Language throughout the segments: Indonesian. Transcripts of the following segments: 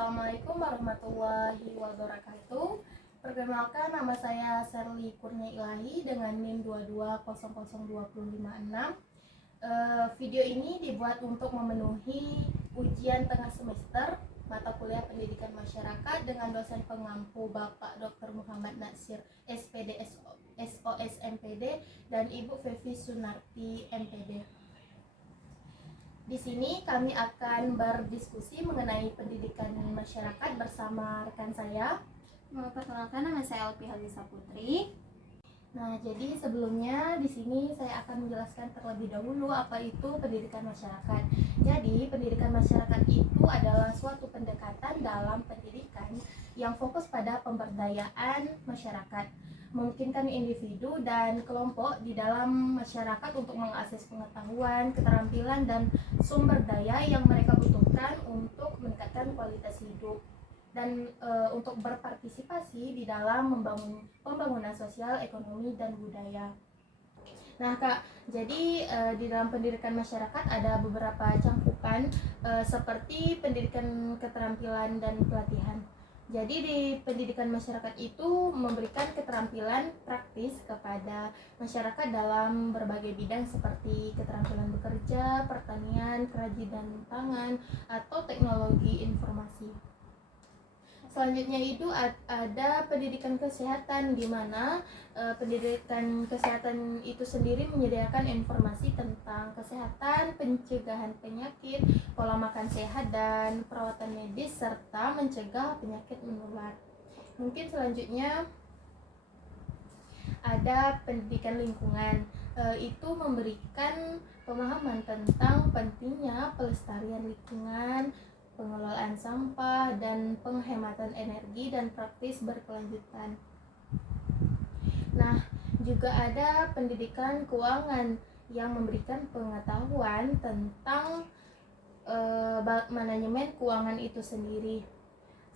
Assalamualaikum warahmatullahi wabarakatuh. Perkenalkan, nama saya Serly Kurnia Ilahi dengan NIM 22002056. Video ini dibuat untuk memenuhi ujian tengah semester mata kuliah pendidikan masyarakat dengan dosen pengampu Bapak Dr. Muhammad Natsir SPD SOS MPD dan Ibu Fevi Sunarti MPD. Di sini kami akan berdiskusi mengenai pendidikan masyarakat bersama rekan saya. Perkenalkan, nama saya Elvi Halisa Putri. Nah, jadi sebelumnya di sini saya akan menjelaskan terlebih dahulu apa itu pendidikan masyarakat. Jadi, pendidikan masyarakat itu adalah suatu pendekatan dalam pendidikan yang fokus pada pemberdayaan masyarakat, memungkinkan individu dan kelompok di dalam masyarakat untuk mengakses pengetahuan, keterampilan, dan sumber daya yang mereka butuhkan untuk meningkatkan kualitas hidup dan untuk berpartisipasi di dalam membangun pembangunan sosial, ekonomi, dan budaya. Nah Kak, jadi di dalam pendidikan masyarakat ada beberapa cangkupan seperti pendidikan keterampilan dan pelatihan. Jadi di pendidikan masyarakat itu memberikan keterampilan praktis kepada masyarakat dalam berbagai bidang seperti keterampilan bekerja, pertanian, kerajinan tangan, atau teknologi informasi. Selanjutnya itu ada pendidikan kesehatan, di mana pendidikan kesehatan itu sendiri menyediakan informasi tentang kesehatan, pencegahan penyakit, pola makan sehat, dan perawatan medis, serta mencegah penyakit menular. Mungkin selanjutnya ada pendidikan lingkungan, itu memberikan pemahaman tentang pentingnya pelestarian lingkungan, pengelolaan sampah, dan penghematan energi dan praktis berkelanjutan. Nah, juga ada pendidikan keuangan yang memberikan pengetahuan tentang manajemen keuangan itu sendiri,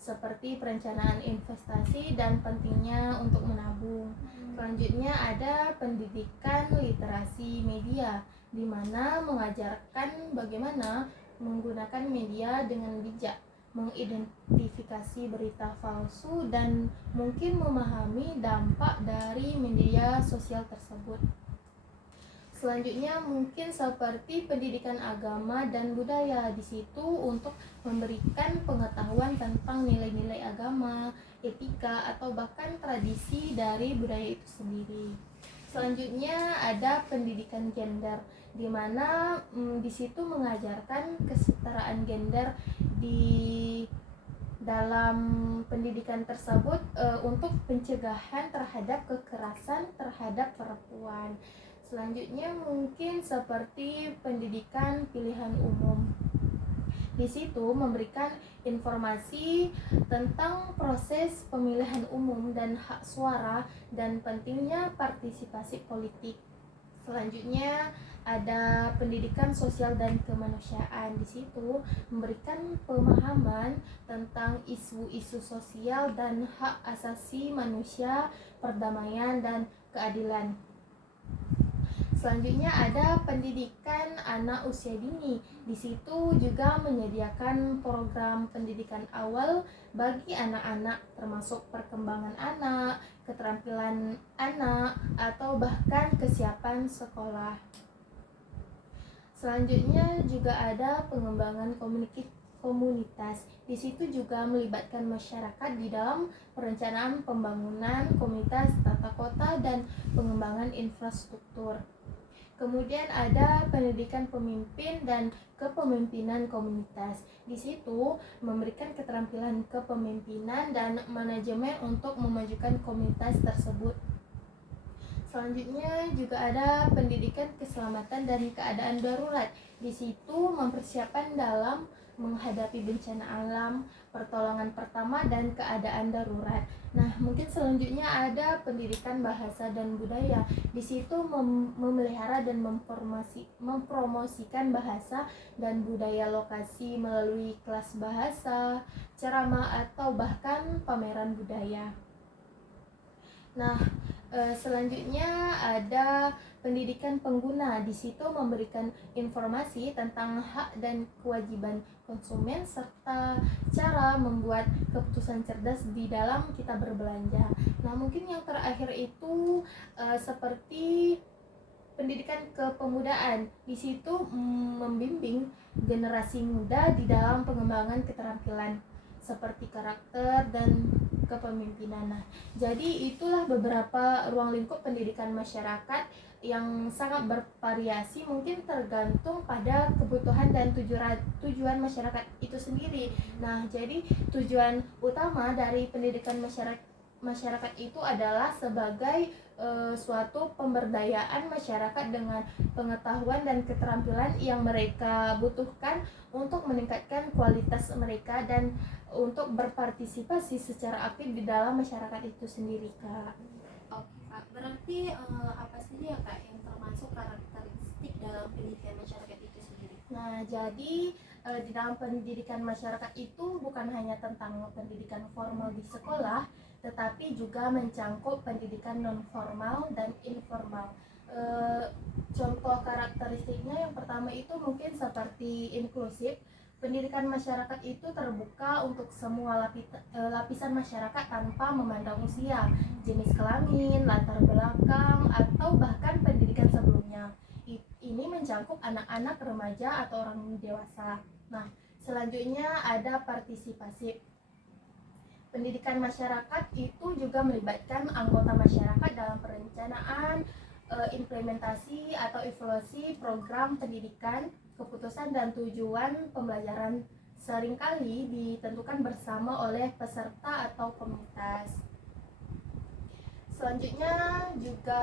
seperti perencanaan investasi dan pentingnya untuk menabung. Selanjutnya ada pendidikan literasi media, di mana mengajarkan bagaimana menggunakan media dengan bijak, mengidentifikasi berita palsu, dan mungkin memahami dampak dari media sosial tersebut. Selanjutnya mungkin seperti pendidikan agama dan budaya, di situ untuk memberikan pengetahuan tentang nilai-nilai agama, etika, atau bahkan tradisi dari budaya itu sendiri. Selanjutnya ada pendidikan gender, di mana di situ mengajarkan kesetaraan gender di dalam pendidikan tersebut untuk pencegahan terhadap kekerasan terhadap perempuan. Selanjutnya mungkin seperti pendidikan pilihan umum. Di situ memberikan informasi tentang proses pemilihan umum dan hak suara dan pentingnya partisipasi politik. Selanjutnya ada pendidikan sosial dan kemanusiaan. Di situ memberikan pemahaman tentang isu-isu sosial dan hak asasi manusia, perdamaian, dan keadilan. Selanjutnya ada pendidikan anak usia dini. Di situ juga menyediakan program pendidikan awal bagi anak-anak, termasuk perkembangan anak, keterampilan anak, atau bahkan kesiapan sekolah. Selanjutnya juga ada pengembangan komunitas. Di situ juga melibatkan masyarakat di dalam perencanaan pembangunan komunitas, tata kota, dan pengembangan infrastruktur. Kemudian ada pendidikan pemimpin dan kepemimpinan komunitas. Di situ memberikan keterampilan kepemimpinan dan manajemen untuk memajukan komunitas tersebut. Selanjutnya juga ada pendidikan keselamatan dan keadaan darurat. Di situ mempersiapkan dalam menghadapi bencana alam, pertolongan pertama, dan keadaan darurat. Nah, mungkin selanjutnya ada pendidikan bahasa dan budaya. Di situ memelihara dan mempromosikan bahasa dan budaya lokasi melalui kelas bahasa, ceramah, atau bahkan pameran budaya. Nah, selanjutnya ada pendidikan pengguna. Di situ memberikan informasi tentang hak dan kewajiban konsumen serta cara juga membuat keputusan cerdas di dalam kita berbelanja. Nah, mungkin yang terakhir itu seperti pendidikan kepemudaan. Di situ membimbing generasi muda di dalam pengembangan keterampilan seperti karakter dan kepemimpinan. Nah, jadi itulah beberapa ruang lingkup pendidikan masyarakat yang sangat bervariasi, mungkin tergantung pada kebutuhan dan tujuan masyarakat itu sendiri. Nah, jadi tujuan utama dari pendidikan masyarakat itu adalah sebagai suatu pemberdayaan masyarakat dengan pengetahuan dan keterampilan yang mereka butuhkan untuk meningkatkan kualitas mereka dan untuk berpartisipasi secara aktif di dalam masyarakat itu sendiri, Kak. Oke Kak, berarti apa saja ya Kak yang termasuk karakteristik dalam pendidikan masyarakat itu sendiri? Nah, jadi di dalam pendidikan masyarakat itu bukan hanya tentang pendidikan formal di sekolah, tetapi juga mencangkup pendidikan non formal dan informal. Contoh karakteristiknya yang pertama itu mungkin seperti inklusif. Pendidikan masyarakat itu terbuka untuk semua lapisan masyarakat tanpa memandang usia, jenis kelamin, latar belakang, atau bahkan pendidikan sebelumnya. Ini mencakup anak-anak, remaja, atau orang dewasa. Nah, selanjutnya ada partisipasi. Pendidikan masyarakat itu juga melibatkan anggota masyarakat dalam perencanaan, implementasi atau evaluasi program pendidikan, keputusan dan tujuan pembelajaran seringkali ditentukan bersama oleh peserta atau komunitas. Selanjutnya juga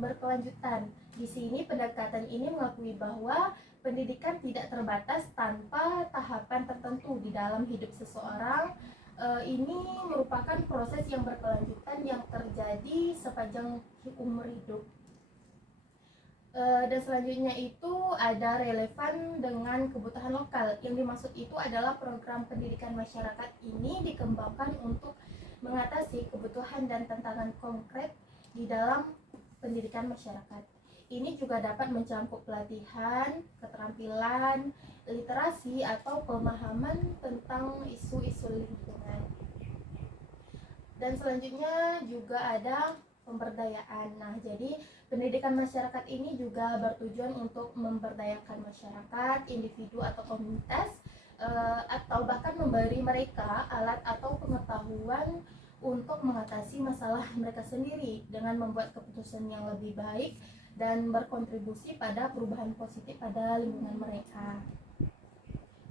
berkelanjutan. Di sini pendekatan ini mengakui bahwa pendidikan tidak terbatas tanpa tahapan tertentu di dalam hidup seseorang. Ini merupakan proses yang berkelanjutan yang terjadi sepanjang umur hidup. Dan selanjutnya itu ada relevan dengan kebutuhan lokal. Yang dimaksud itu adalah program pendidikan masyarakat ini dikembangkan untuk mengatasi kebutuhan dan tantangan konkret di dalam pendidikan masyarakat. Ini juga dapat mencakup pelatihan, keterampilan, literasi, atau pemahaman tentang isu-isu lingkungan. Dan selanjutnya juga ada pemberdayaan. Nah, jadi pendidikan masyarakat ini juga bertujuan untuk memberdayakan masyarakat, individu atau komunitas, atau bahkan memberi mereka alat atau pengetahuan untuk mengatasi masalah mereka sendiri dengan membuat keputusan yang lebih baik dan berkontribusi pada perubahan positif pada lingkungan mereka.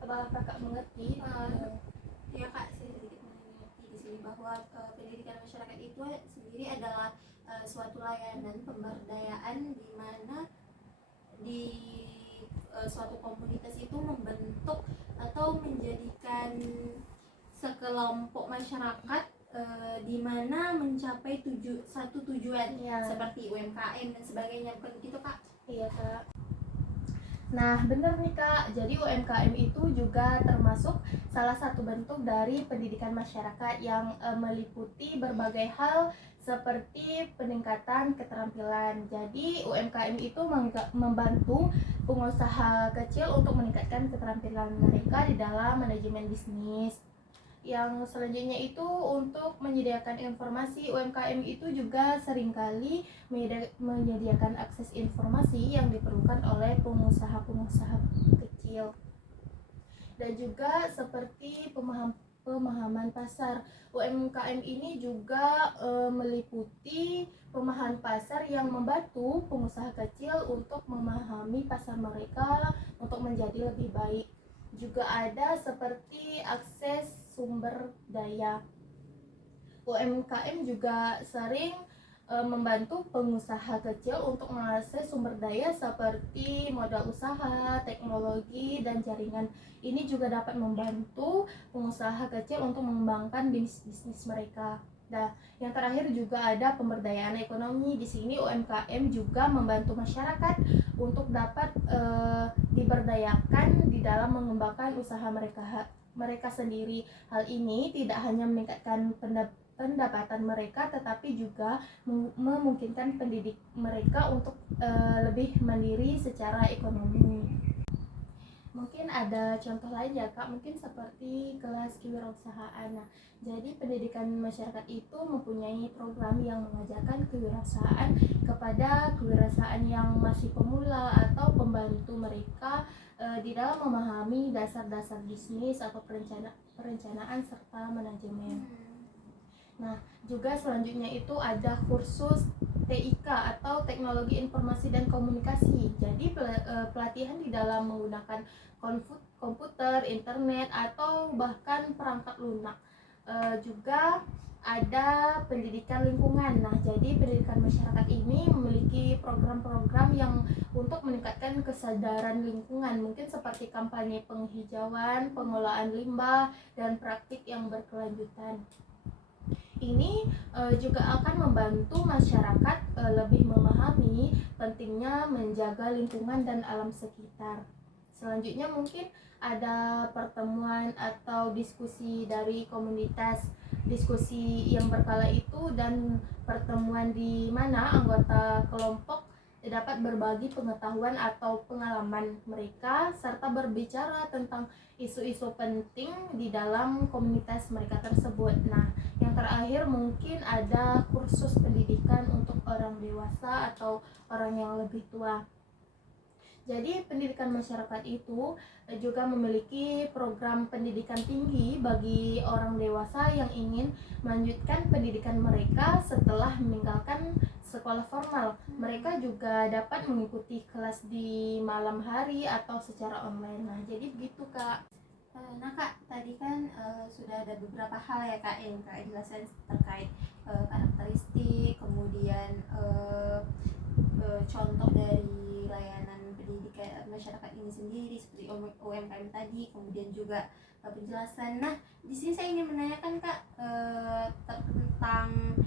Apakah kakak mengerti? Ya Kak, saya sedikit mengerti di sini bahwa pendidikan masyarakat itu sendiri adalah suatu layanan pemberdayaan di mana di suatu komunitas itu membentuk atau menjadikan sekelompok masyarakat di mana mencapai satu tujuan seperti UMKM dan sebagainya, bukan begitu Kak? Iya Kak. Nah, benar nih Kak. Jadi UMKM itu juga termasuk salah satu bentuk dari pendidikan masyarakat yang meliputi berbagai hal seperti peningkatan keterampilan. Jadi UMKM itu membantu pengusaha kecil untuk meningkatkan keterampilan mereka di dalam manajemen bisnis. Yang selanjutnya itu untuk menyediakan informasi. UMKM itu juga seringkali menyediakan akses informasi yang diperlukan oleh pengusaha-pengusaha kecil. Dan juga seperti pemahaman pasar. UMKM ini juga meliputi pemahaman pasar yang membantu pengusaha kecil untuk memahami pasar mereka untuk menjadi lebih baik. Juga ada seperti akses sumber daya. UMKM juga sering membantu pengusaha kecil untuk mengakses sumber daya seperti modal usaha, teknologi, dan jaringan. Ini juga dapat membantu pengusaha kecil untuk mengembangkan bisnis mereka. Nah, yang terakhir juga ada pemberdayaan ekonomi. Di sini UMKM juga membantu masyarakat untuk dapat diberdayakan di dalam mengembangkan usaha mereka sendiri. Hal ini tidak hanya meningkatkan pendapatan mereka, tetapi juga memungkinkan pendidik mereka untuk lebih mandiri secara ekonomi. Mungkin ada contoh lain ya Kak, mungkin seperti kelas kewirausahaan. Nah, jadi pendidikan masyarakat itu mempunyai program yang mengajarkan kewirausahaan kepada kewirausahaan yang masih pemula atau pembantu mereka di dalam memahami dasar-dasar bisnis atau perencanaan serta manajemen. Nah, juga selanjutnya itu ada kursus TIK atau Teknologi Informasi dan Komunikasi. Jadi pelatihan di dalam menggunakan komputer, internet atau bahkan perangkat lunak. Juga ada pendidikan lingkungan. Nah, jadi pendidikan masyarakat ini memiliki program-program yang untuk meningkatkan kesadaran lingkungan, mungkin seperti kampanye penghijauan, pengelolaan limbah, dan praktik yang berkelanjutan. Ini juga akan membantu masyarakat lebih memahami pentingnya menjaga lingkungan dan alam sekitar. Selanjutnya mungkin ada pertemuan atau diskusi dari komunitas, diskusi yang berkala itu, dan pertemuan di mana anggota kelompok dapat berbagi pengetahuan atau pengalaman mereka serta berbicara tentang isu-isu penting di dalam komunitas mereka tersebut. Nah, yang terakhir mungkin ada kursus pendidikan untuk orang dewasa atau orang yang lebih tua. Jadi pendidikan masyarakat itu juga memiliki program pendidikan tinggi bagi orang dewasa yang ingin melanjutkan pendidikan mereka setelah meninggalkan sekolah formal. Mereka juga dapat mengikuti kelas di malam hari atau secara online. Nah, jadi begitu Kak. Nah Kak, tadi kan sudah ada beberapa hal ya Kak yang Kak jelaskan terkait karakteristik, kemudian contoh dari layanan pendidikan masyarakat ini sendiri seperti UMKM tadi, kemudian juga penjelasan. Nah, di sini saya ingin menanyakan Kak tentang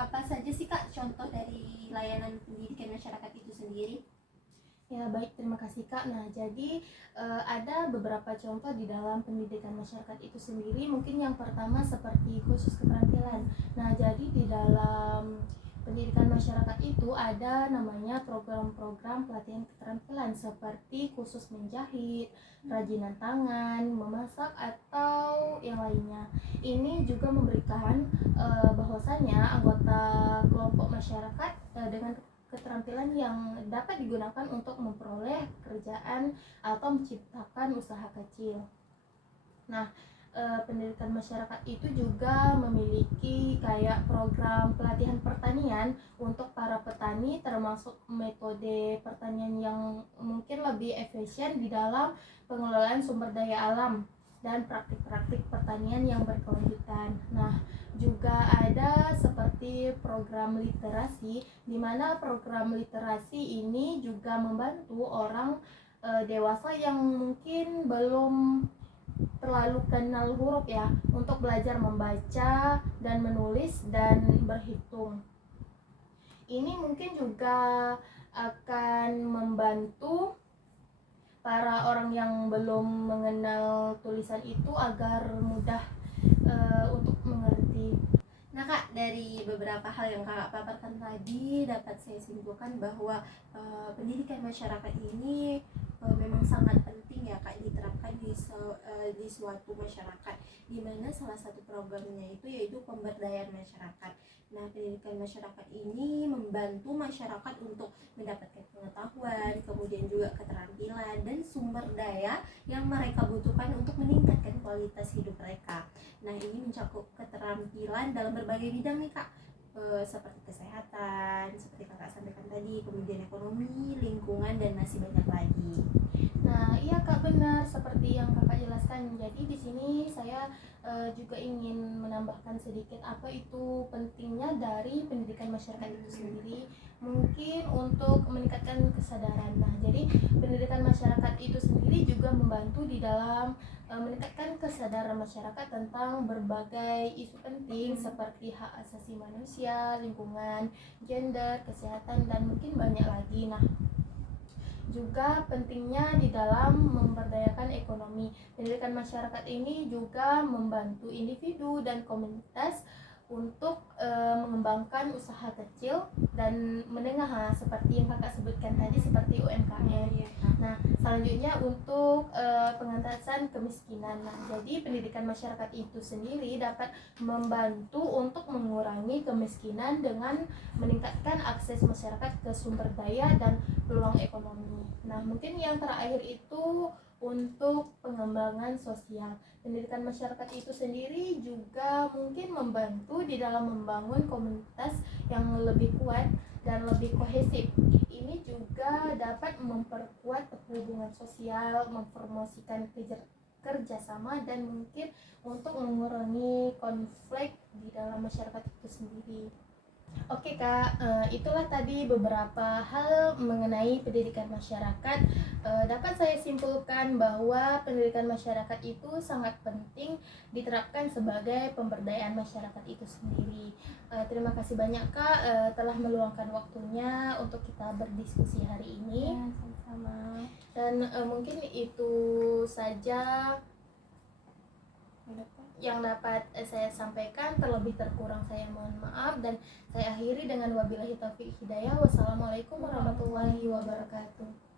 apa saja sih Kak contoh dari layanan pendidikan masyarakat itu sendiri? Ya baik, terima kasih Kak. Nah, jadi ada beberapa contoh di dalam pendidikan masyarakat itu sendiri. Mungkin yang pertama seperti khusus keterampilan. Nah, jadi di dalam pendidikan masyarakat itu ada namanya program-program pelatihan keterampilan seperti khusus menjahit, kerajinan tangan, memasak, atau yang lainnya. Ini juga memberikan bahwasanya anggota kelompok masyarakat dengan keterampilan yang dapat digunakan untuk memperoleh pekerjaan atau menciptakan usaha kecil. Nah, pendidikan masyarakat itu juga memiliki kayak program pelatihan pertanian untuk para petani, termasuk metode pertanian yang mungkin lebih efisien di dalam pengelolaan sumber daya alam dan praktik-praktik pertanian yang berkelanjutan. Nah, juga ada seperti program literasi, di mana program literasi ini juga membantu orang dewasa yang mungkin belum terlalu kenal huruf ya, untuk belajar membaca dan menulis dan berhitung. Ini mungkin juga akan membantu para orang yang belum mengenal tulisan itu agar mudah untuk mengerti. Nah Kak, dari beberapa hal yang Kakak paparkan tadi dapat saya simpulkan bahwa pendidikan masyarakat ini memang sangat penting ya Kak diterapkan di suatu masyarakat, di mana salah satu programnya itu yaitu pemberdayaan masyarakat. Nah, pendidikan masyarakat ini membantu masyarakat untuk mendapatkan pengetahuan, kemudian juga keterampilan dan sumber daya yang mereka butuhkan untuk meningkatkan kualitas hidup mereka. Nah, ini mencakup keterampilan dalam berbagai bidang nih Kak, seperti kesehatan, seperti Kakak sampaikan tadi, kemudian ekonomi, lingkungan, dan masih banyak lagi. Nah, iya Kak, benar seperti yang Kakak jelaskan. Jadi di sini saya juga ingin menambahkan sedikit apa itu pentingnya dari pendidikan masyarakat itu sendiri. Mungkin untuk meningkatkan kesadaran. Nah, jadi pendidikan masyarakat itu sendiri juga membantu di dalam meningkatkan kesadaran masyarakat tentang berbagai isu penting seperti hak asasi manusia, lingkungan, gender, kesehatan, dan mungkin banyak lagi. Nah, juga pentingnya di dalam memberdayakan ekonomi. Pendidikan masyarakat ini juga membantu individu dan komunitas untuk mengembangkan usaha kecil dan menengah seperti yang kakak sebutkan tadi seperti UMKM. Nah, selanjutnya untuk pengentasan kemiskinan. Nah, jadi pendidikan masyarakat itu sendiri dapat membantu untuk mengurangi kemiskinan dengan meningkatkan akses masyarakat ke sumber daya dan peluang ekonomi. Nah, mungkin yang terakhir itu untuk pengembangan sosial. Pendidikan masyarakat itu sendiri juga mungkin membantu di dalam membangun komunitas yang lebih kuat dan lebih kohesif. Ini juga dapat memperkuat hubungan sosial, mempromosikan kerjasama dan mungkin untuk mengurangi konflik di dalam masyarakat itu sendiri. Oke Kak, itulah tadi beberapa hal mengenai pendidikan masyarakat. Dapat saya simpulkan bahwa pendidikan masyarakat itu sangat penting diterapkan sebagai pemberdayaan masyarakat itu sendiri. Terima kasih banyak Kak telah meluangkan waktunya untuk kita berdiskusi hari ini. Ya, sama-sama. Dan mungkin itu saja yang dapat saya sampaikan. Terlebih terkurang saya mohon maaf, dan saya akhiri dengan wabillahi taufiq hidayah. Wassalamualaikum warahmatullahi wabarakatuh.